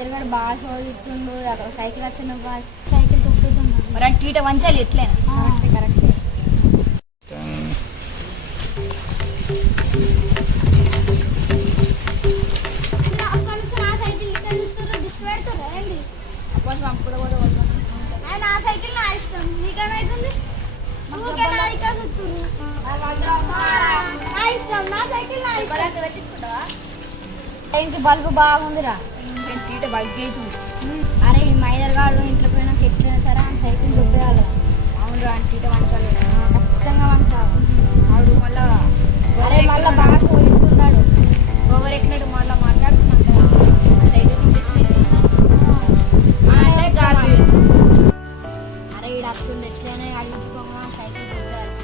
ఎదురుగడ బాగా శోధిస్తుండు. అక్కడ సైకిల్ వచ్చిన సైకిల్ తొక్కుతున్నాడు. మరి అంటే ఈట వంచాలి ఎట్లయినా. కరెక్ట్. అక్కడ నుంచి నా సైకిల్ ఇక్కడ చూస్తారు దిష్టి పెడతారు ఏంది కొంచెం అప్పుడు కూడా నా సైకిల్ నా ఇష్టం. నీకేమైతుంది? నా ఇష్టం. నా సైకిల్ నా ఇష్టం. ఇంటి బల్బు బాగుందిరా. ఈట బగ్గి అవుతుంది. అరే ఈ మైదర్గాడు ఇంట్లో పోయినా ఎట్లయినా సరే ఆ సైకిల్ దుబ్బేయాలి. అవునురా అంటే ఈట వంచాలి ఖచ్చితంగా వంచాలి. ఆడు మళ్ళా అరే మళ్ళీ బాగా పోలిస్తున్నాడు. ఓవరెక్కినట్టు మళ్ళీ మాట్లాడుతున్నాడు కదా. సైకిల్ అంటే కాదు. అరే ఈడ అత్తుండే ఎట్లయినా అడిగించుకోగా సైకిల్ దుబ్బేయాలి.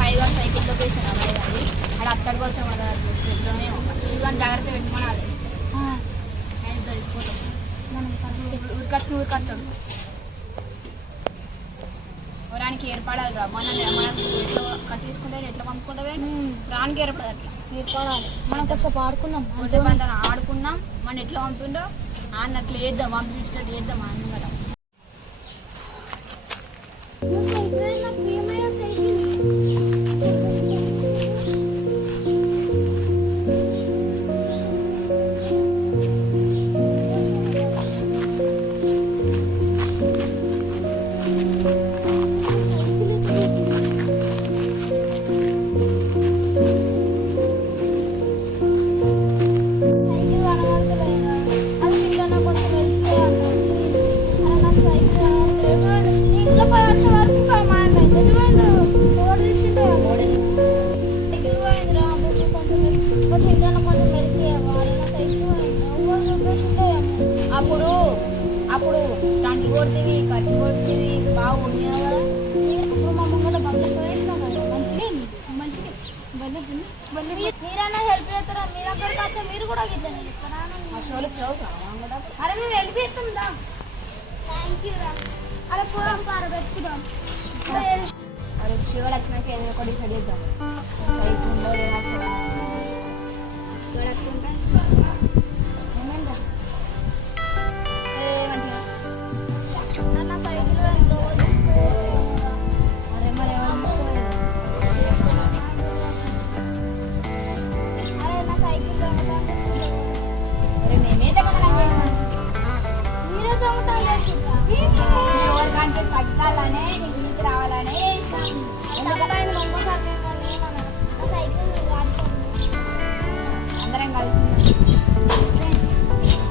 మైదాన్ సైకిల్ లొకేషన్ మైదాన్ని అక్కడ అత్తడికి వచ్చాం కదా ఎట్లనే శివగాని జాగ్రత్త పెట్టుకోవాలి. ఆయన దొరికిపోతాం ఊరికత్తాడు. వరానికి ఏర్పడాలి రా. మనకు ఎట్లా కట్టేసుకుంటే ఎట్లా పంపుకుంటావే రానికి ఏర్పడదు. అట్లా ఏర్పడాలి. మనం కొంచెం ఆడుకుందాం. కొంచెం పంతాను ఆడుకుందాం. మనం ఎట్లా పంపిండో ఆయన అట్లా వేద్దాం. పంపించేటట్టు వేద్దాం అన్న కదా. అప్పుడు దాంట్లో కొడుతుంది కట్టి కొడుతుంది బాగా ఉంది కదా. మా ముంగల బంగ్లా వేసినాం కదా. మీరన్నా హెల్ప్ చేస్తారా? మీరు అక్కడికి వస్తే మీరు కూడా అరే మేము వెళ్ళిపోతుందా. థ్యాంక్ యూ రా. అరే పోదాం పార పెట్టుకుందాం. అరే శివుడు వచ్చినాక ఏదో ఒకటి డిసైడ్ చేద్దాం. శివుడు వస్తుంటే ఏమైందా? మంచిగా నా సైకిల్ అరే మరి అరే నా సైకిల్ అరే మేమే మీరే దొంగతనం చేసిండ్రా? ఎవరికంటే తగ్గాలనే ఇంటికి రావాలనే ఇంకోసారి మేము సైకిల్ అందరం కలిసి